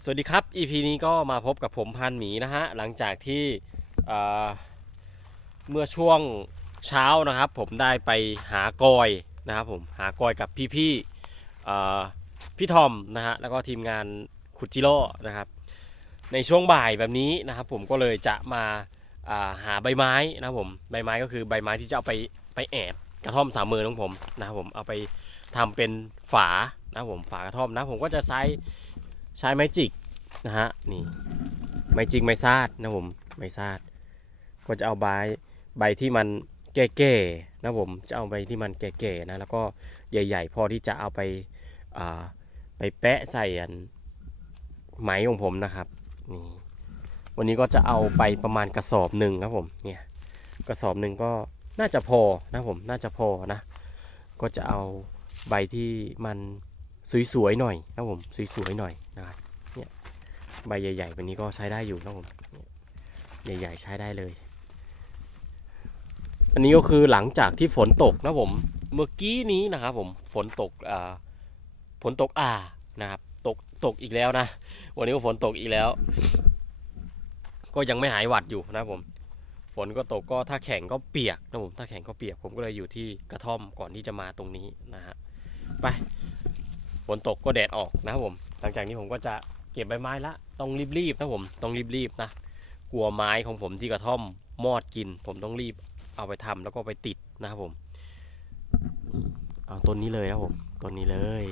สวัสดีครับ EP นี้ก็มาพบกับผมพันหมีนะฮะ หลังจากที่เเมื่อช่วงเช้านะครับ ผมได้ไปหากอยนะครับผมหากอยกับพี่ๆเอ่พี่ทอมนะฮะแล้วก็ทีมงานขุดจิโร่นะครับ ในช่วงบ่ายแบบนี้นะครับ ผมก็เลยจะมาาหาใบไม้นะครับผมใบไม้ก็คือใบไม้ที่จะเอาไปไปแอบกระท่อมสามมือของผมนะครับผมเอาไปทำเป็นฝานะครับผมฝากระท่อมนะผมก็จะใช้ ใช้ไม้จิกนะฮะนี่ไม้จิกไม้ซาดนะผมไม้ซาดก็จะเอาใบใบที่มันแก่ๆนะผมจะเอาใบที่มันแก่ๆนะแล้วก็ใหญ่ ๆ พอที่จะเอาไปอ่าไปแปะใส่อันไหมของผมนะครับนี่วันนี้ก็จะเอาไปประมาณกระสอบหนึ่งครับผมเนี่ยกระสอบหนึ่งก็น่าจะพอนะผมน่าจะพอนะ ก็จะเอาใบที่มัน สวยๆหน่อยนะผมสวยๆหน่อยนะครับเนี่ยใบใหญ่ๆแบบนี้ก็ใช้ได้อยู่นะผมใหญ่ๆใช้ได้เลย อันนี้ก็คือหลังจากที่ฝนตกนะผมเมื่อกี้นี้นะครับผมฝนตกอ่าฝนตกอ่านะครับตกตกอีกแล้วนะ วันนี้ก็ฝนตกอีกแล้ว ก็ยังไม่หายหวัดอยู่นะผมฝนก็ตกก็ถ้าแข็งก็เปียกนะผมถ้าแข็งก็เปียกผมก็เลยอยู่ที่กระท่อมก่อนที่จะมาตรงนี้นะฮะไป นตกก็แดดออกนะครับผม หลังจากนี้ผมก็จะเก็บใบไม้ละ ต้องรีบๆนะผม ต้องรีบๆนะ กลัวไม้ของผมที่กระท่อมมอดกิน ผมต้องรีบเอาไปทำแล้วก็ไปติดนะครับผม เอาต้นนี้เลยครับผม ต้นนี้เลย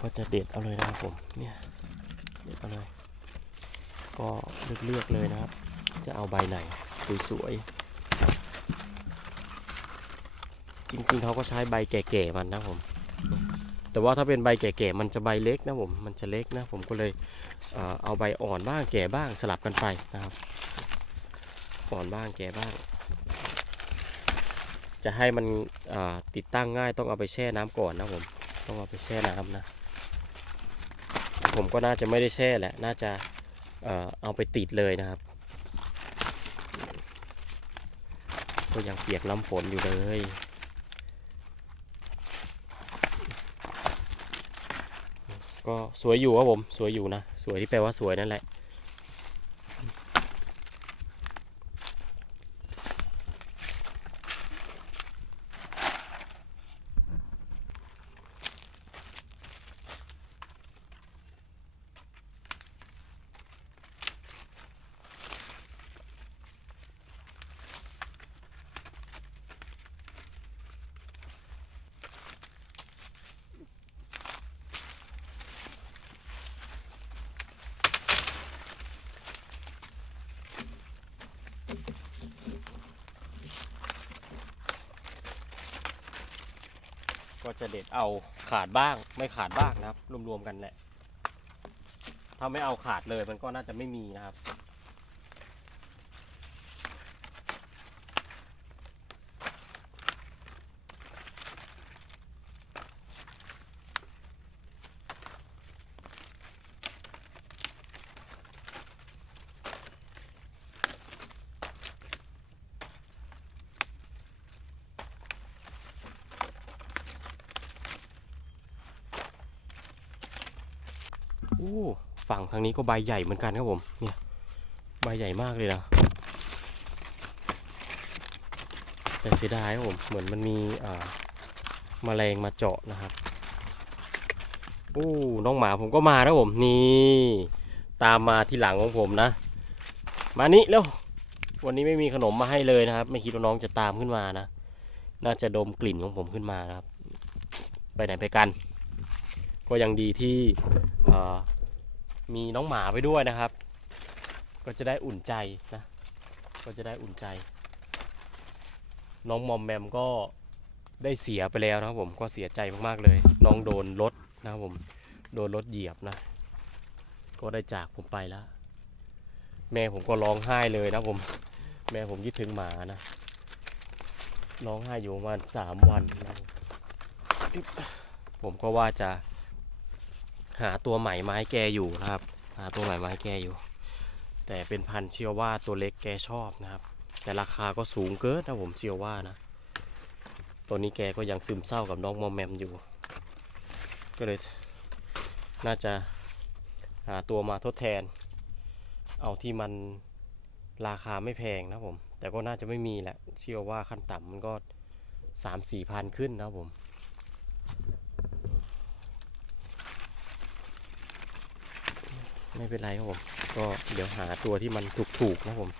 ก็จะเด็ดเอาเลยนะครับผม เนี่ย เด็ดเอาเลย ก็เลือกๆเลยนะครับ จะเอาใบไหนสวยๆ จริงๆเขาก็ใช้ใบแก่ๆมันนะผม แต่ว่าถ้าเป็นใบแก่ๆมันจะใบเล็กนะผม มันจะเล็กนะผมก็เลยเอาใบอ่อนบ้างแก่บ้างสลับกันไปนะครับ อ่อนบ้างแก่บ้าง จะให้มันติดตั้งง่ายต้องเอาไปแช่น้ำก่อนนะผม ต้องเอาไปแช่น้ำนะ ผมก็น่าจะไม่ได้แช่แหละ น่าจะเอ่อเอาไปติดเลยนะครับก็ยังเปียกน้ำฝนอยู่เลย ก็สวยอยู่ครับผม สวยอยู่นะ สวยที่แปลว่าสวยนั่นแหละ จะเด็ดเอาขาดบ้าง ไม่ขาดบ้างนะครับ รวมๆกันแหละ ถ้าไม่เอาขาดเลยมันก็น่าจะไม่มีนะครับ ฝั่งทางนี้ก็ใบใหญ่เหมือนกันครับผม เนี่ย ใบใหญ่มากเลยนะ แต่เสียดายครับผม เหมือนมันมีอ่าแมลงมาเจาะนะครับ โอ้ น้องหมาผมก็มาแล้วผม นี่ ตามมาที่หลังของผมนะ มานี่เร็ววันนี้ไม่มีขนมมาให้เลยนะครับ ไม่คิดว่าน้องจะตามขึ้นมานะ น่าจะดมกลิ่นของผมขึ้นมานะครับ ไปไหนไปกัน ก็ยังดีที่อ่อ มีน้องหมาไปด้วยนะครับ ก็จะได้อุ่นใจนะ ก็จะได้อุ่นใจ น้องมอมแมมก็ได้เสียไปแล้วนะครับผมก็เสียใจมากๆเลย น้องโดนรถนะครับผมโดนรถเหยียบนะ ก็ได้จากผมไปแล้ว แม่ผมก็ร้องไห้เลยนะผม แม่ผมคิดถึงหมานะร้องไห้อยู่ประมาณสามวันนะผมก็ว่าจะ หาตัวใหม่มาให้แกอยู่นะครับ หาตัวใหม่มาให้แกอยู่ แต่เป็นพันธุ์เชียวว่าตัวเล็กแกชอบนะครับ แต่ราคาก็สูงเกินนะผมเชียวว่านะ ตัวนี้แกก็ยังซึมเศร้ากับน้องมอมแมมอยู่ ก็เลยน่าจะหาตัวมาทดแทน เอาที่มันราคาไม่แพงนะครับผม แต่ก็น่าจะไม่มีแหละ เชื่อว่าขั้นต่ำมันก็สามสี่พันขึ้นนะครับผม ไม่เป็นไรครับผม ก็เดี๋ยวหาตัวที่มันถูกๆนะครับผม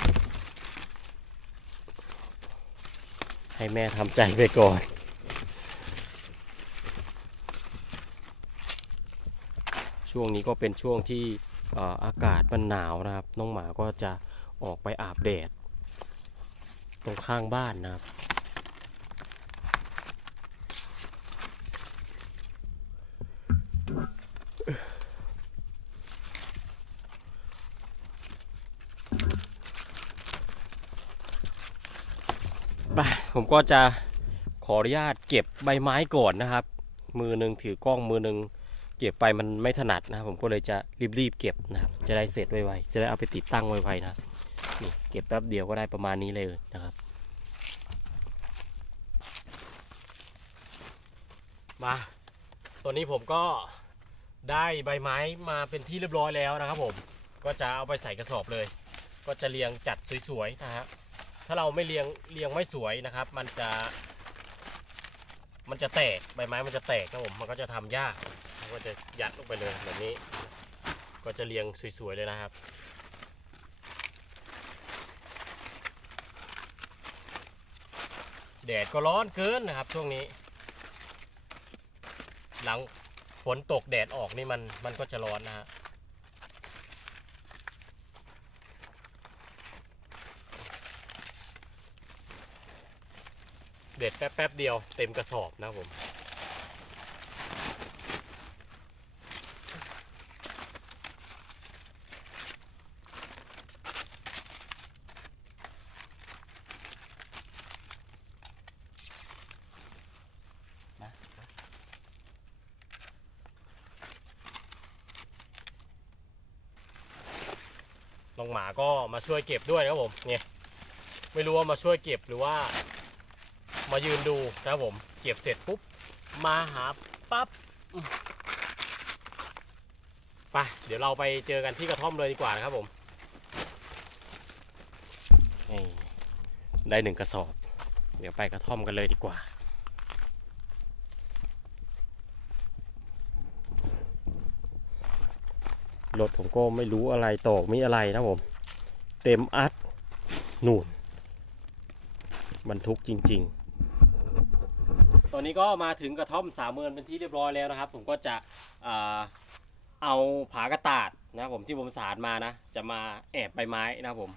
ให้แม่ทำใจไปก่อนช่วงนี้ก็เป็นช่วงที่อากาศมันหนาวนะครับ น้องหมาก็จะออกไปอาบแดด ตรงข้างบ้านนะครับ ไปผมก็จะขออนุญาตเก็บใบไม้ก่อนนะครับ มือหนึ่งถือกล้องมือหนึ่งเก็บไปมันไม่ถนัดนะครับผมก็เลยจะรีบๆเก็บนะครับจะได้เสร็จไวๆจะได้เอาไปติดตั้งไวๆนะนี่เก็บแป๊บเดียวก็ได้ประมาณนี้เลยนะครับ มาตัวนี้ผมก็ได้ใบไม้มาเป็นที่เรียบร้อยแล้วนะครับผมก็จะเอาไปใส่กระสอบเลย ก็จะเรียงจัดสวยๆนะฮะ ถ้าเราไม่เรียงเรียงไม่สวยนะครับ มันจะมันจะแตกใบไม้มันจะแตกครับผมมันก็จะทำยากมันก็จะยัดลงไปเลยแบบนี้ ก็จะเรียงสวยๆเลยนะครับ แดดก็ร้อนเกินนะครับช่วงนี้ หลังฝนตกแดดออกนี่มันมันก็จะร้อนนะฮะ เด็ดแป๊บแป๊บๆเดียวเต็มกระสอบนะผมน้องหมาก็มาช่วยเก็บด้วยนะครับผมเนี่ยไม่รู้ว่ามาช่วยเก็บหรือว่า มายืนดูนะครับผม เก็บเสร็จปุ๊บ มาหาปั๊บไปเดี๋ยวเราไปเจอกันที่กระท่อมเลยดีกว่านะครับผมนี่ได้หนึ่งกระสอบ เดี๋ยวไปกระท่อมกันเลยดีกว่า รถผมก็ไม่รู้อะไรตอกมีอะไรนะผม เต็มอัด นู่นบรรทุกจริง ๆ อนนี้ก็มาถึงกระท่อมสามเมือนเป็นที่เรียบร้อยแล้วนะครับ ผมก็จะเอาผากระตาดนะผมที่ผมสารมานะ จะมาแอบใบไม้นะผม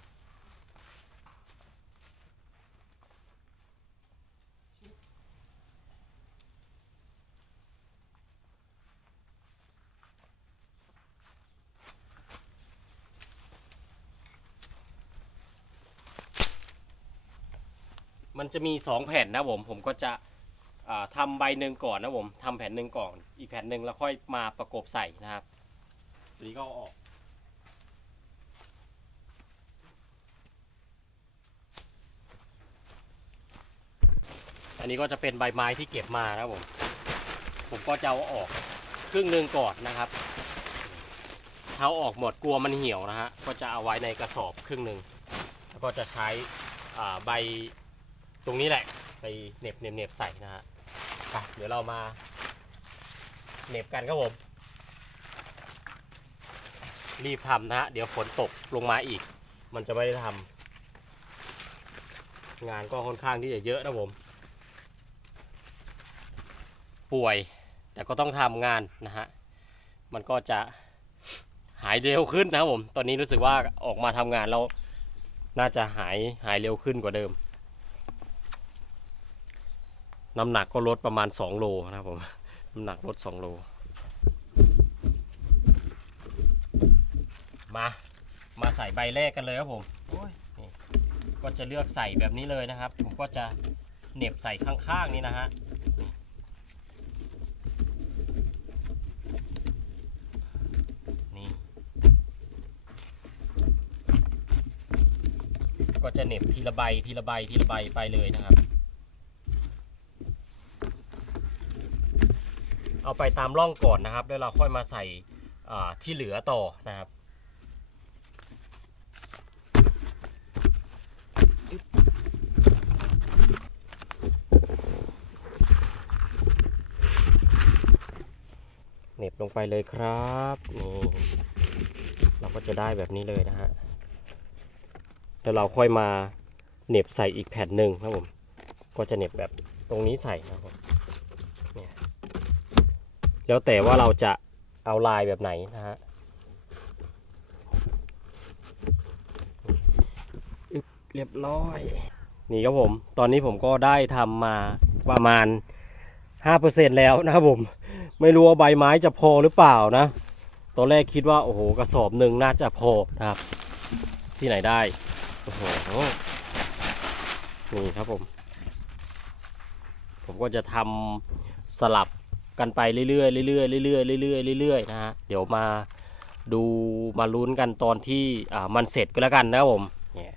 มันจะมีสองแผ่นนะผม ผมก็จะ อ่าทำใบหนึ่งก่อนนะผมทำแผ่นหนึ่งก่อน อีกแผ่นหนึ่งแล้วค่อยมาประกบใส่นะครับตัวนี้ก็เอาออกอันนี้ก็จะเป็นใบไม้ที่เก็บมานะครับผม ผมก็จะเอาออกครึ่งหนึ่งก่อนนะครับเท้าออกหมดกลัวมันเหี่ยวนะฮะ ก็จะเอาไว้ในกระสอบครึ่งหนึ่งแล้วก็จะใช้อ่าใบตรงนี้แหละ ไปเหน็บเหน็บเหน็บใส่นะฮะ ไปเดี๋ยวเรามาเหน็บกันครับผม รีบทำนะฮะ เดี๋ยวฝนตกลงมาอีก มันจะไม่ได้ทำงานก็ค่อนข้างที่จะเยอะนะผม ป่วย แต่ก็ต้องทำงานนะฮะ มันก็จะหายเร็วขึ้นนะครับผม ตอนนี้รู้สึกว่าออกมาทำงานแล้วน่าจะหายหายเร็วขึ้นกว่าเดิม น้ำหนักก็ลดประมาณ 2 โลนะครับผม น้ำหนักลด 2 โล มา มาใส่ใบแรกกันเลยครับผมก็จะเลือกใส่แบบนี้เลยนะครับ ผมก็จะเหน็บใส่ข้างๆนี้นะฮะนี่ก็จะเหน็บทีละใบทีละใบทีละใบไปเลยนะครับ เอาไปตามร่องก่อนนะครับ แล้วเราค่อยมาใส่ที่เหลือต่อนะครับเน็บลงไปเลยครับนี่เราก็จะได้แบบนี้เลยนะฮะแล้วเราค่อยมาเน็บใส่อีกแผ่นหนึ่งนะครับผม ก็จะเน็บแบบตรงนี้ใส่นะครับผม แล้วแต่ว่าเราจะเอาลายแบบไหนนะฮะอึ๊บเรียบร้อย นี่ครับผม ตอนนี้ผมก็ได้ทำมาประมาณ 5%แล้วนะครับผม ไม่รู้ว่าใบไม้จะพอหรือเปล่านะ ตอนแรกคิดว่า โอ้โห กระสอบหนึ่งน่าจะพอนะครับ ที่ไหนได้ โอ้โห นี่ครับผม ผมก็จะทำสลับ กันไปเรื่อยๆเรื่อยๆเรื่อยๆเรื่อยๆเรื่อยๆนะฮะเดี๋ยวมาดูมาลุ้นกันตอนที่อ่ามันเสร็จก็แล้วกันนะครับผมเนี่ย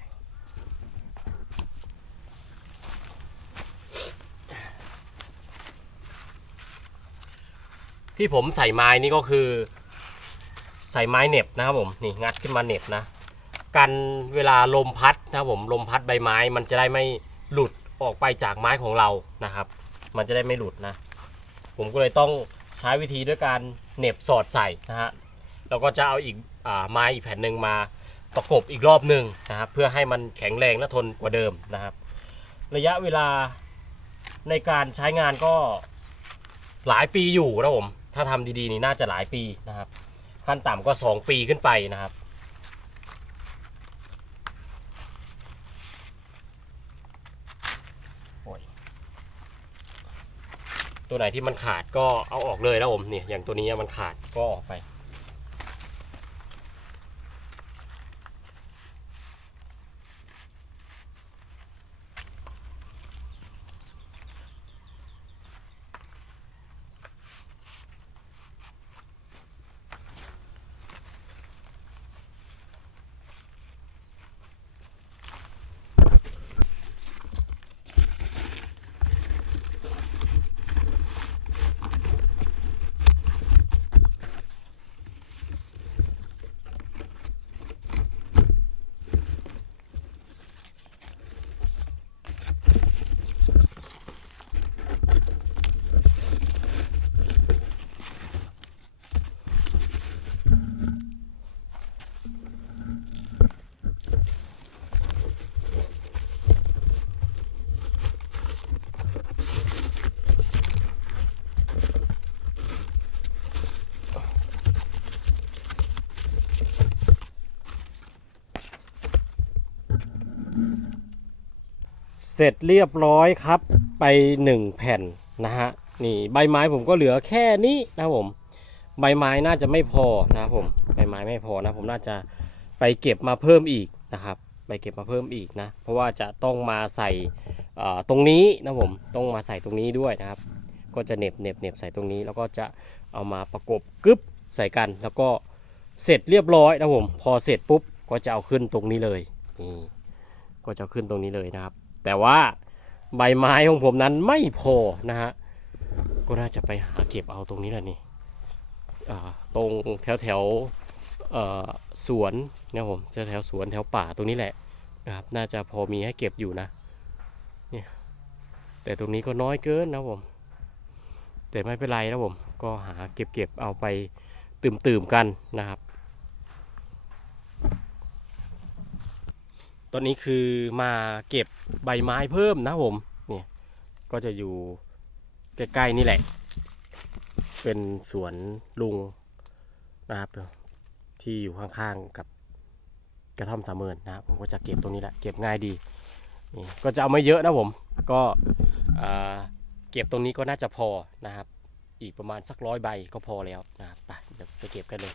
ที่ผมใส่ไม้นี่ก็คือ ใส่ไม้เหน็บนะครับผมนี่งัดขึ้นมาเหน็บนะกันเวลาลมพัดนะครับผมลมพัดใบไม้มันจะได้ไม่หลุดออกไปจากไม้ของเรานะครับ มันจะได้ไม่หลุดนะ ผมก็เลยต้องใช้วิธีด้วยการเหน็บสอดใส่นะฮะแล้วก็จะเอาอีกอไม้อีกแผ่นหนึ่งมาประกบอีกรอบหนึ่งนะครับเพื่อให้มันแข็งแรงและทนกว่าเดิมนะครับ ระยะเวลาในการใช้งานก็หลายปีอยู่นะผมถ้าทำดีๆนี่น่าจะหลายปีนะครับ ขั้นต่ำก็ 2 ปีขึ้นไปนะครับ โอ้ย ตัวไหนที่มันขาดก็เอาออกเลยนะผมนี่อย่างตัวนี้มันขาดก็ออกไป เสร็จเรียบร้อยครับไปหนึ่งแผ่นนะฮะนี่ใบไม้ผมก็เหลือแค่นี้นะผมใบไม้น่าจะไม่พอนะผมใบไม้ไม่พอนะผมน่าจะไปเก็บมาเพิ่มอีกนะครับไปเก็บมาเพิ่มอีกนะ เพราะว่าจะต้องมาใส่เอ่อตรงนี้นะผมต้องมาใส่ตรงนี้ด้วยนะครับ ก็จะเหน็บเหน็บเหน็บใส่ตรงนี้ แล้วก็จะเอามาประกบกึ๊บใส่กันแล้วก็เสร็จเรียบร้อยนะผมพอเสร็จปุ๊บก็จะเอาขึ้นตรงนี้เลยนี่ก็จะขึ้นตรงนี้เลยนะครับ แต่ว่าใบไม้ของผมนั้นไม่พอนะฮะก็น่าจะไปหาเก็บเอาตรงนี้แหละนี่ตรงแถวแถวสวนนะผมแถวแถวสวนแถวป่าตรงนี้แหละนะครับน่าจะพอมีให้เก็บอยู่นะเนี่ยแต่ตรงนี้ก็น้อยเกินนะผมแต่ไม่เป็นไรนะผมก็หาเก็บเก็บเอาไปตื่มๆกันนะครับ ตอนนี้คือมาเก็บใบไม้เพิ่มนะผมเนี่ยก็จะอยู่ใกล้ๆนี่แหละ เป็นสวนลุงนะครับที่อยู่ข้างๆกับกระท่อมสามเมินนะครับผมก็จะเก็บตรงนี้แหละเก็บง่ายดีนี่ก็จะเอาไม่เยอะนะผมก็เก็บตรงนี้ก็น่าจะพอนะครับ อีกประมาณสักร้อยใบก็พอแล้วนะครับไปเดี๋ยวไปเก็บกันเลย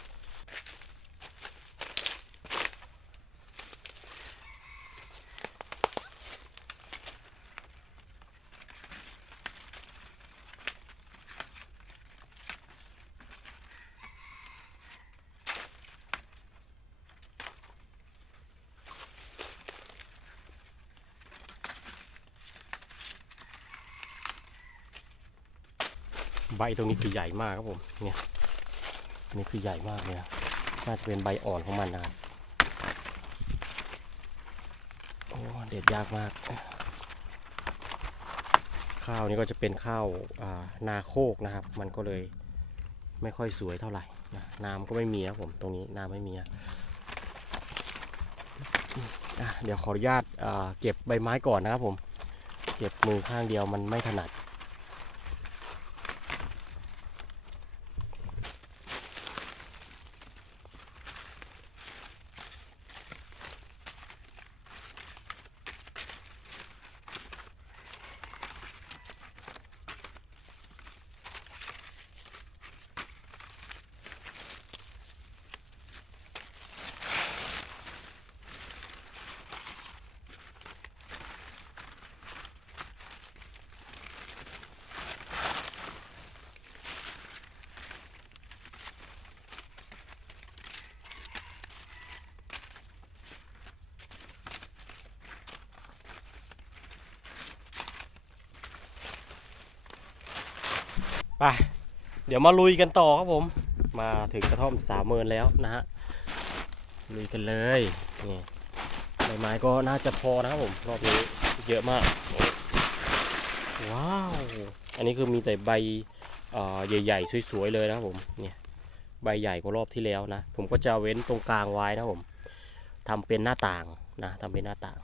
ใบตรงนี้คือใหญ่มากครับผมเนี่ยนี่คือใหญ่มากเลยนะน่าจะเป็นใบอ่อนของมันนะครับโอ้เด็ดยากมาก ข้าวนี่ก็จะเป็นข้าวานาโคกนะครับ มันก็เลยไม่ค่อยสวยเท่าไหร่นะน้ำก็ไม่มีนะผมตรงนี้น้ำไม่มีนะเดี๋ยวขออนุญาตเก็บใบไม้ก่อนนะครับผม เก็บมือข้างเดียวมันไม่ถนัด ไปเดี๋ยวมาลุยกันต่อครับผม มาถึงกระท่อมสามเมินแล้วนะฮะลุยกันเลยนี่ใบไม้ก็น่าจะพอนะครับผมรอบนี้เยอะมากว้าวอันนี้คือมีแต่ใบใหญ่ๆสวยๆเลยนะครับผมเนี่ยใบใหญ่กว่ารอบที่แล้วนะ ผมก็จะเว้นตรงกลางไว้นะครับผมทำเป็นหน้าต่างนะทำเป็นหน้าต่าง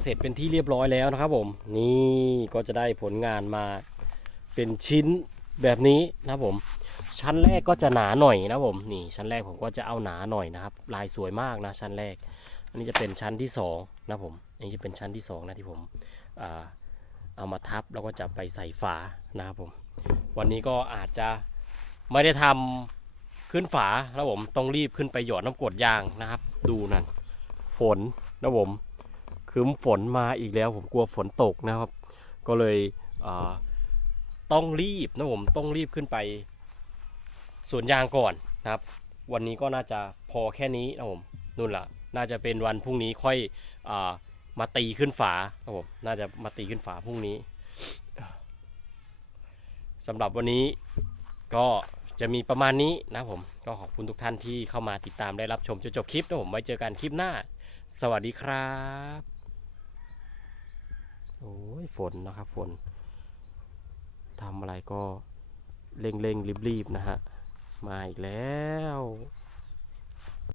เสร็จเป็นที่เรียบร้อยแล้วนะครับผม นี่ก็จะได้ผลงานมาเป็นชิ้นแบบนี้นะครับผม ชั้นแรกก็จะหนาหน่อยนะผมนี่ชั้นแรกผมก็จะเอาหนาหน่อยนะครับ ลายสวยมากนะชั้นแรก อันนี้จะเป็นชั้นที่สองนะผมอันนี้จะเป็นชั้นที่สองนะที่ผมเอามาทับแล้วก็จะไปใส่ฝานะครับผม วันนี้ก็อาจจะไม่ได้ทำขึ้นฝานะผมต้องรีบขึ้นไปหยอดน้ำกรดยางนะครับ ดูนั่นฝนนะผม คืมฝนมาอีกแล้วผมกลัวฝนตกนะครับ ก็เลยต้องรีบนะผมต้องรีบขึ้นไปสวนยางก่อนนะครับ วันนี้ก็น่าจะพอแค่นี้นะผมนู่นละน่าจะเป็นวันพรุ่งนี้ค่อยอมาตีขึ้นฝาครับผมน่าจะมาตีขึ้นฝาพรุ่งนี้สำหรับวันนี้ก็จะมีประมาณนี้นะผมก็ขอบคุณทุกท่านที่เข้ามาติดตามได้รับชมจนจบคลิปนะผมไว้เจอกันคลิปหน้า สวัสดีครับ โอ้ยฝนนะครับฝนทำอะไรก็เร่งเร่งรีบรีบนะฮะ มาอีกแล้ว